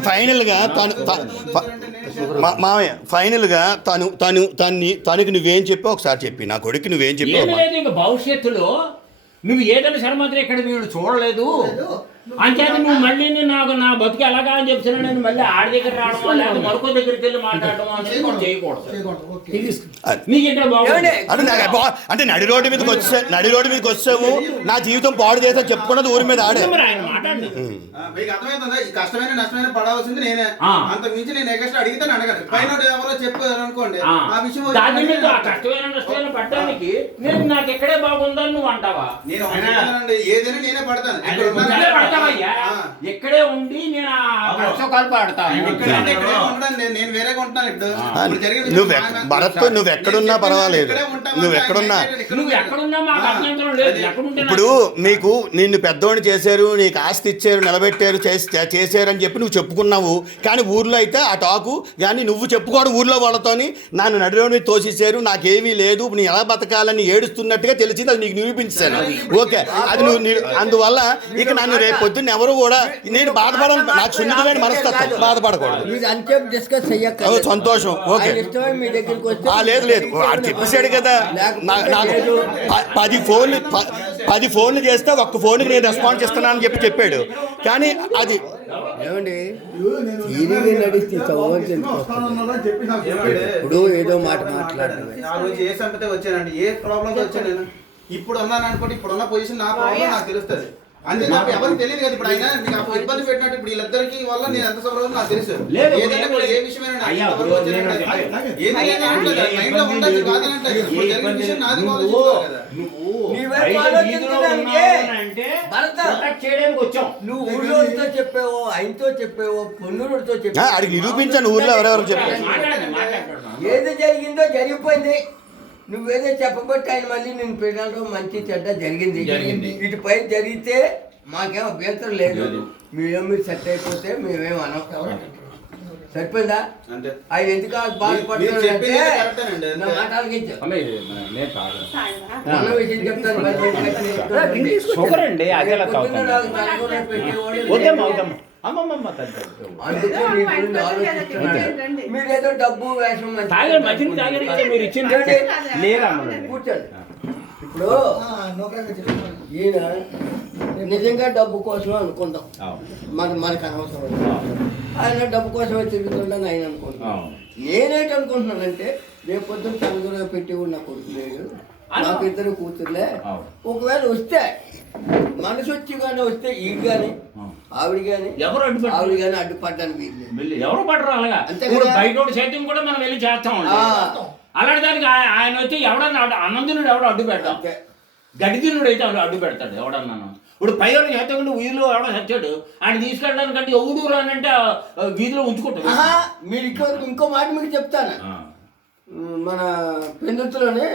ఫైనల్గా తను మామయ్య ఫైనల్గా తను తను తన్ని తనకి నువ్వేం చెప్పావు ఒకసారి చెప్పి నా కొడుకు నువ్వేం చెప్పావు భవిష్యత్తులో నువ్వు ఏదైనా శర్మత్రి ఇక్కడ వీడు చూడలేదు. అంచేత నువ్వు మళ్ళీ నేను నాకు నా బతుకు ఎలాగా అని చెప్తున్నా నేను మళ్ళీ ఆడి దగ్గర రావడం లేదా మరొక దగ్గరికి వెళ్ళి మాట్లాడడం అనేది మనం చేయకూడదు. బాగుంది అంటే నడి రోడ్డు మీదకి వచ్చా నడి రోడ్డు మీదకి వచ్చాము నా జీవితం పాడు చేసా చెప్పుకున్నది ఊరి మీద ఆడే. ఆయన మాట్లాడి మీకు అర్థమవుతుందా ఈ కష్టమైన నష్టమైన పడాల్సింది నేనే. అంత మించి నేను ఎక్స్ట్రా అడిగితే అడగదు. పైన ఎవరో చెప్పారు అనుకోండి ఆ. విషయం దాని మీద ఆ కష్టమైన నష్టమైన పడడానికి నేను నాకు ఎక్కడే బాగుందని నువ్వు అంటావా? నేను ఏదైనా నేనే పడతాను. ఇక్కడ ఉండి నేను పడతాను నువ్వు భరత్ నువ్వు ఎక్కడున్నా నేను పర్వాలేదు. నువ్వు ఎక్కడున్నా నువ్వు ఎక్కడున్నా మాకు అభ్యంతరం లేదు. ఎక్కడుంటే నాకు- ఇప్పుడు నీకు నిన్ను పెద్దోడిని చేశారు నీకు ఆస్తి ఇచ్చారు నిలబెట్టారు చేసి- చేశారు అని చెప్పి నువ్వు చెప్పుకున్నావు. కానీ ఊర్లో అయితే ఆ టాకు కానీ నువ్వు చెప్పుకోవడం ఊర్లో వాళ్ళతోని నన్ను నడిలోని తోసేశారు నాకేమీ లేదు నేను ఎలా బతకాలని ఏడుస్తున్నట్టుగా తెలిసింది అది నీకు నిరూపించాను. ఓకే అది నువ్వు ని- అందువల్ల ఇక నన్ను రేపు పొద్దున్న ఎవరు కూడా నేను బాధపడాలి నాకు సున్నితమైన మనస్తత్వం. బాధపడకూడదు. సంతోషం. ఓకే. లేదు లేదు. వాడు చెప్పేశాడు కదా. నాకు పది ఫోన్లు పది ఫోన్లు చేస్తే ఒక్క ఫోన్కి నేను రెస్పాన్స్ ఇస్తున్నానని చెప్పి చెప్పాడు. కానీ అది ఏమండి? నడిస్తే? ఇప్పుడు ఏదో మాట మాట్లాడటమే. ఆ రోజు ఏ సంపతే వచ్చానండి? ఏ ప్రాబ్లం వచ్చాను నేను? ఇప్పుడు ఉన్నాను అనుకోండి ఇప్పుడు ఉన్న పొజిషన్ నా ప్రాబ్లం నాకు తెలుస్తుంది. అంతే నాకు ఎవరికి తెలియదు కదా ఇప్పుడు ఆయన? మీకు అప్పుడు ఇబ్బంది పెట్టినట్టు ఇప్పుడు వీళ్ళిద్దరికి వల్ల నేను ఎంత సఫర్ నాకు తెలుసు. లేదు, ఏదైనా కూడా ఏ. విషయమైనా మైండ్లో ఇబ్బంది ఉండదు. ఇప్పుడు జరిగిన విషయం నాది నువ్వు ఊళ్ళోతో చెప్పావో ఆయనతో చెప్పావో చెప్పావో? నిరూపించాను ఊర్లో ఎవరెవరు మాట్లాడుతున్నాను ఏది జరిగిందో జరిగిపోయింది. నువ్వేదో చెప్పబట్టి ఆయన మళ్ళీ నేను పెట్టడం మంచి చెడ్డ జరిగింది. జరిగింది. ఇటుపై జరిగితే మాకేం అభ్యంతరం లేదు. మీరేం మీరు సెట్ అయిపోతే మేమేం అనం సరిపోయిందా? ఆయన ఎందుకు బాధపడుతున్నాడు చెప్పింది కరెక్టేనండి, నా అంతే. మాట ఆలకించు. అమ్మ, ఇది నేను కాదు మొన్న విషయం చెప్తాను మరి అమ్మమ్మ మీరేదో డబ్బు వేషం లేదా కూర్చోండి. ఇప్పుడు ఈయన నిజంగా డబ్బు కోసం అనుకుందాం. మన మనకు అనవసరం ఆయన డబ్బు కోసమే తిరుగుతుండని ఆయన అనుకుంటున్నాను నేనేంటి అనుకుంటున్నానంటే రేపు పొద్దున్న తనదులో పెట్టి ఉన్న కొడుకు లేడు. నాకు ఇద్దరు కూతుర్లే. ఒకవేళ వస్తే మనసు వచ్చి కానీ వస్తే ఈడు కానీ ఆవిడ కానీ ఎవరు అడ్డుపడ్డారు? ఆవిడ కానీ అడ్డుపడ్డానికి. వెళ్ళి ఎవరు పడరు అలాగా. బయట సైతం కూడా మనం వెళ్ళి చేస్తాం. అలాంటి దానికి ఆయ- ఆయన వచ్చి ఎవడన్నా అడ్డు అన్నందునుడు ఎవడో అడ్డు పెడతాం. గడిదినుడు అయితే అడ్డు అడ్డు పెడతాడు ఎవడన్నాను ఇప్పుడు పైన చేతకుండా వీధిలో ఎవడో చచ్చాడు ఆయన తీసుకెళ్ళడానికంటే ఎవడు రానంటే వీధిలో ఉంచుకుంటాడు మీరు ఇంకో ఇంకో మాట మీకు చెప్తాను. మన పెందుతులోనే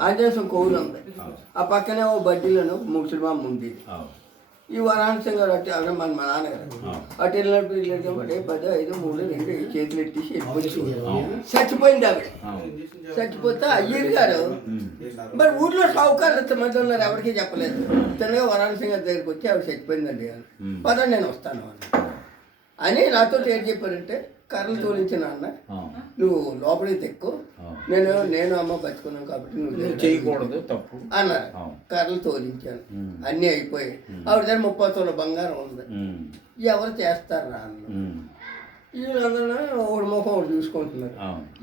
ఆంజనేయ స్వామి కొవ్వులు ఉంది. ఆ పక్కనే ఓ బడ్డీలోనే ముసలిమామ ఉంది. ఆ. ఈ వరాంశం గారు అట్టి అక్కడ మన మా నాన్నగారు. అటు వెళ్ళినట్టు వెళ్ళినట్టు పడే పది ఐదు మూడు రెండు చేతులు ఎట్టేసి వెళ్ళిపోయి చచ్చిపోయింది ఆవిడ. ఆ. చచ్చిపోతే అయ్యర్ గారు. మరి ఊర్లో సావుకారులు ఎంతమంది ఉన్నారు ఎవరికీ చెప్పలేదు. తినగా వరాంశం గారి దగ్గరికి వచ్చి ఆవిడ చచ్చిపోయిందండి. పదండి నేను వస్తాను అని అని నాతో ఏం చెప్పారంటే కర్రలు తోలించిన అన్న. నువ్వు లోపలికి తెక్కు. నేను నేను అమ్మ బతుకున్నాను కాబట్టి నువ్వు. చేయకూడదు తప్పు అన్నారు. కర్రలు తోలించాను. అన్నీ అయిపోయాయి ఆవిడ దగ్గర ముప్పై తోల బంగారం ఉంది. ఎవరు చేస్తారా అన్న. వీళ్ళందరూ ఒకడు ముఖం ఒకడు చూసుకుంటున్నారు.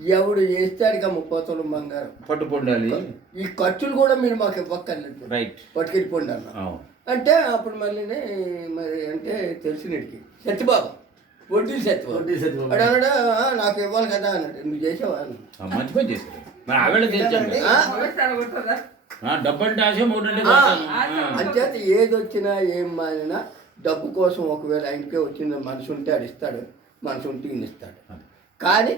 ఎవడు చేస్తే అడిగా ముప్పై తోల బంగారం పట్టు పొండాలి ఈ ఖర్చులు కూడా మీరు మాకు ఇవ్వక్కర్లేదు రైట్ పట్టుకెళ్ళిపోండి అన్న. అంటే అప్పుడు మళ్ళీ మరి అంటే తెలిసినడికి సత్యబాబు వడ్డీలు అడు అన్నాడు "ఆ, నాకు ఇవ్వాలి కదా అన్నాడు నువ్వు చేసావా అన్నాడు. ఆ, మంచి పని చేశారు. మరి ఆవిడ? డబ్బు ఆశ మూడు. అంచేత ఏది వచ్చినా ఏం మానినా డబ్బు కోసం ఒకవేళ ఆయనకే వచ్చిన మనసు ఉంటే ఆడు ఇస్తాడు. మనసు ఉంటే ఈయన ఇస్తాడు. కానీ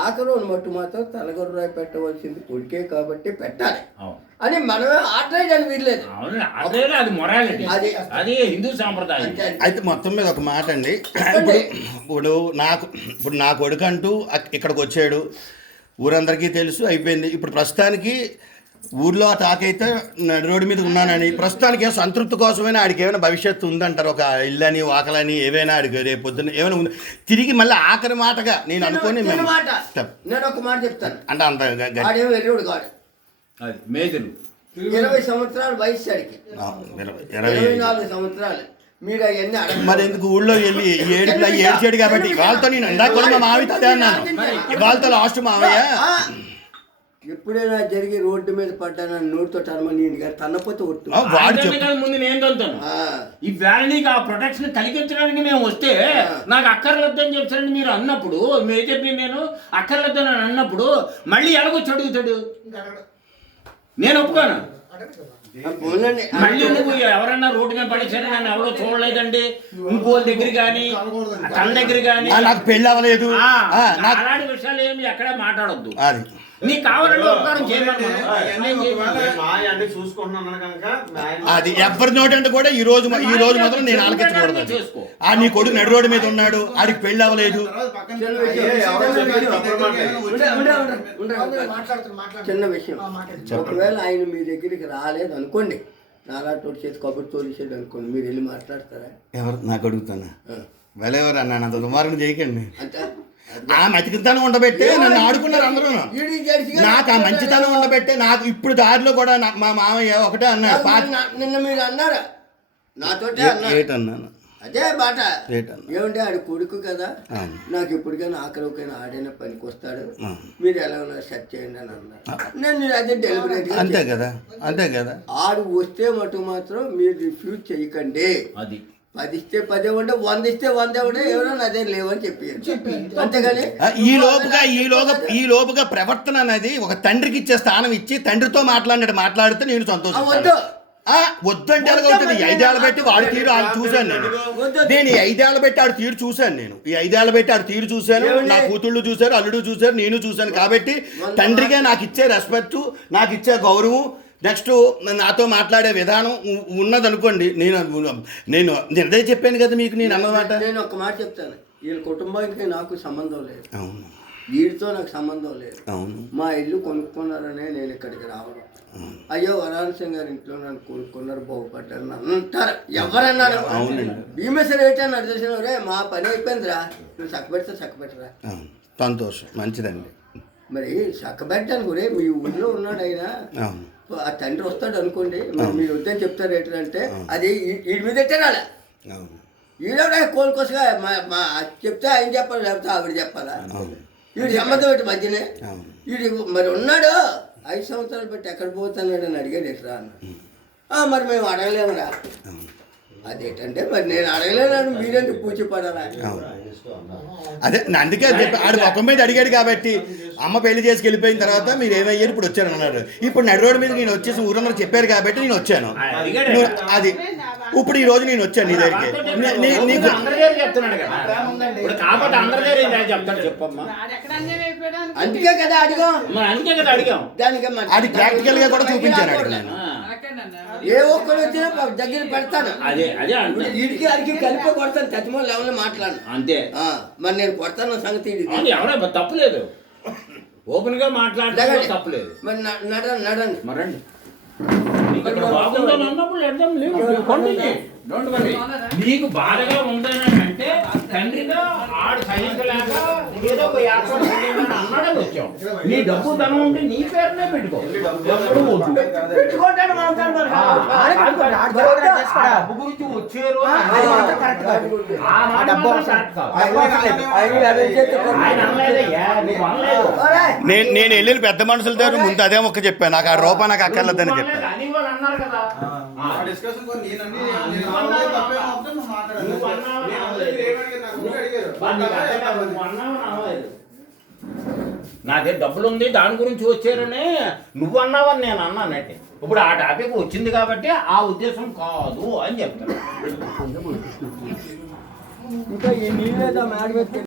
ఆఖరి మట్టు మాత్రం తలగొర్రాయి పెట్టవలసింది కొడుకే కాబట్టి పెట్టాలి. అని మనమే ఆర్డర్ అని అవును అదే అది మొరాలిటీ అది- అది హిందూ సాంప్రదాయం. అయితే మొత్తం మీద ఒక మాట అండి. ఇప్పుడు ఇప్పుడు నాకు ఇప్పుడు నా కొడుకు అంటూ ఇక్కడికి వచ్చాడు. ఊరందరికీ తెలుసు అయిపోయింది. ఇప్పుడు ప్రస్తుతానికి ఊర్లో ఆ తాకైతే నడి రోడ్డు మీద ఉన్నానని ప్రస్తుతానికి ఏమో సంతృప్తి కోసమైనా ఆడికి ఏమైనా భవిష్యత్తు ఉందంటారు? ఒక ఇల్లని వాకలని ఏవైనా ఆడికి రేపు పొద్దున్న ఏమైనా ఉంది? తిరిగి మళ్ళీ ఆఖరి మాటగా నేను అనుకొని మేము మాట. చెప్. నేను ఒక మాట చెప్తాను. అంటే అంత అది మేజరు. ఇరవై సంవత్సరాలు వయసు ఆడికి. ఆ, ఇరవై నాలుగు సంవత్సరాలు. మీరు అవన్నీ అడగ మరి ఎందుకు ఊళ్ళో వెళ్ళి ఏడుపులా ఏడ్చాడు కాబట్టి? వాళ్ళతో నేను ఇందాక కూడా మా మావితో అదే అన్నాను. వాళ్ళతో లాస్ట్ మావయ్య! ఎప్పుడైనా జరిగి రోడ్డు మీద పడ్డాను? నోటితో టర్మని గారు తన్నపోతే ఒట్టు. ఆ, వాడు ముందు నేను తంతాను ఆ, ఈ వ్యాలీకి ఆ ప్రొటెక్షన్ కలిగించడానికి మేము వస్తే నాకు అక్కర్లేదని చెప్తారని మీరు అన్నప్పుడు మీరు చెప్పి నేను అక్కర్లేదని అన్నప్పుడు మళ్ళీ ఎలాగొచ్చి అడుగుతాడు నేను ఒప్పుకోను. మళ్ళీ నువ్వు ఎవరన్నా రోడ్డు మీద పడేసరి? నన్ను ఎవరో చూడలేదండి. ఇంకో దగ్గర కానీ తన దగ్గర కానీ నాకు పెళ్ళి అవ్వలేదు. ఆ, నాకు అలాంటి విషయాలు ఏమి ఎక్కడ మాట్లాడొద్దు. అది. నీకు కావాలంటే ఉపకారం చేయమని. అది ఎవరి నోటంటే కూడా ఈ రోజు ఈ రోజు మాత్రం నేను ఆలకించకూడదు. ఆ నీ కొడుకు నడి రోడ్డు మీద ఉన్నాడు ఆడికి పెళ్ళి అవ్వలేదు. తర్వాత పక్కన చిన్న ఏ, విషయం. ఒకవేళ ఆయన మీ దగ్గరికి రాలేదు అనుకోండి నాలాంటి చేతి కబుర్ తోలిసాడు అనుకోండి మీరు వెళ్ళి మాట్లాడతారా? ఎవరు? నాకు అడుగుతానా. వెళ్ళేవారు అన్నాను అంత దుమారం చేయకండి. అంతే. ఆ మంచితనం ఉండబెట్టే నన్ను ఆడుకున్నారు అందరూ. నాకు ఆ మంచితనం ఉండబెట్టే నాకు ఇప్పుడు దారిలో కూడా మా మామయ్య ఒకటే అన్నాడు పాత నిన్న- మీరు అన్నారా? నాతోటే అన్నారు ఏటన్నాను అదే బాట. ఏమంటే ఆడి కొడుకు కదా. నాకు ఎప్పటికైనా ఆఖరికైనా ఆడైనా పనికి వస్తాడు. మీరు ఎలా ఉన్నా సెట్ చేయండి అని అన్నారు. నేను అదే డెలివరీ అంతే కదా అంతే కదా. ఆడు వస్తే మటు మాత్రం మీరు రిఫ్యూజ్ చేయకండి. అది. పది ఇస్తే పది ఇవ్వండి వంద ఇస్తే వంద ఇవ్వండి ఎవరైనా అదే లేవని చెప్పి అంతేగాని ఈ లోపుగా ఈ లోగా ఈ లోపుగా ప్రవర్తన అనేది ఒక తండ్రికి ఇచ్చే స్థానం ఇచ్చి తండ్రితో మాట్లాడినట్టు మాట్లాడితే నేను ఆ, సంతోషం వద్దు వద్దు అంటే ఎలాగవుతుంది ఈ ఐదేళ్ళ పెట్టి వాడు తీరు ఆడు చూశాను నేను. నేను ఈ ఐదేళ్ళ పెట్టి ఆడు తీరు చూశాను నేను. ఈ ఐదేళ్ళ పెట్టి ఆడు తీరు చూశాను? నా కూతుళ్ళు చూశారు అల్లుడు చూశారు నేను చూశాను. కాబట్టి తండ్రిగా నాకు ఇచ్చే రెస్పెక్ట్ నాకు ఇచ్చే గౌరవం నెక్స్ట్ నాతో మాట్లాడే విధానం ఉన్నదనుకోండి నేను నేను నేను అదే చెప్పాను కదా మీకు నేను అన్నమాట నేను ఒక మాట చెప్తాను. వీళ్ళ కుటుంబానికి నాకు సంబంధం లేదు. అవును. వీడితో నాకు సంబంధం లేదు. అవును. మా ఇల్లు కొనుక్కున్నారనే నేను ఇక్కడికి రావడం. అయ్యో వరాలసింగ్ గారి ఇంట్లో నన్ను కొనుక్కున్నారు బాగుపడ్డారు అని అంటారు. ఎవరన్నారు. భీమేశ్వర ఏంటి అన్నాడు తెలిసిన రే మా పని అయిపోయిందిరా. నువ్వు చక్కబెడితే చక్కబెట్టరా. సంతోషం. మంచిదండి. మరి చక్కబెట్టాను రే మీ ఊళ్ళో ఉన్నాడు ఆయన. అవును. ఆ తండ్రి వస్తాడు అనుకోండి మరి మీరు వద్దని చెప్తారు ఏంటంటే అది వీడి మీద ఎట్టారా అవును. ఈడోడే కోలుకోసగా చెప్తే ఆయన చెప్పాలి లేకపోతే ఆవిడ చెప్పాలా? వీడి సంబంధం పెట్టి మధ్యనే? వీడి మరి ఉన్నాడు? ఐదు సంవత్సరాలు పెట్టి ఎక్కడ పోతున్నాడు అని అడిగాడు ఎట్రా అన్న "ఆ, మరి మేము అడగలేమురా. అదేంటంటే మరి నేను అడగలేను మీరేంటి పూచిపడాలా అదే అందుకే ఆడు మొత్తం మీద అడిగాడు కాబట్టి అమ్మ పెళ్ళి చేసి వెళ్ళిపోయిన తర్వాత మీరు ఏమయ్యారు? ఇప్పుడు వచ్చారు అన్నారు ఇప్పుడు నడి రోడ్డు మీద నేను వచ్చేసి ఊరందరూ చెప్పారు కాబట్టి నేను వచ్చాను. అది ఇప్పుడు ఈ రోజు నేను వచ్చాను నీ దగ్గరికి. నీకు. అందుకే కదా అడిగాం. మరి అందుకే కదా అడిగాం. దానికి మరి- అది ప్రాక్టికల్గా కూడా చూపించాను అడిగి నేను? ఏ ఒక్కడు వచ్చినా దగ్గర పెడతాను. అదే అదే అడిగి కలిపి కొడతాను. తచ్చిమో లేవని మాట్లాడు అంతే. మరి నేను కొడతాను సంగతి తప్పులేదు ఓపెన్గా మాట్లాడడం జరగండి. తప్పులేదు. మరి నడండి నడండి మరండి నీకు బాధగా ఉందని అంటే తండ్రిగా ఆడు సహించలేక ఏదో ఒక అన్నాడే వచ్చాం నీ డబ్బు ధనం ఉంటే నీ పేరునే పెట్టుకో. ఎప్పుడు వద్దు. డబ్బు గురించి వచ్చే రోజు. ఆ మాట మాత్రం correct కాదు. ఆయన అనలేదయ్యా, నువ్వు అనలేదు. ఒరేయ్, నేను నేను వెళ్ళిన పెద్ద మనుషుల దగ్గర ముందు అదే మొక్క చెప్పాను. నాకు ఆ రూపాయి నాకు అక్కర్లేదని చెప్పాను. అనలేదు, అని వాళ్ళు అన్నారు కదా. నువ్వు. నువ్వు అన్నావా? నా దగ్గర డబ్బులు ఉంది దాని గురించి వచ్చారని నువ్వు అన్నావని నేను అన్నానంటే ఇప్పుడు ఆ టాపిక్ వచ్చింది కాబట్టి ఆ ఉద్దేశం కాదు అని చెప్తాను ఇంకా ఈ నీళ్ళేదా మేడ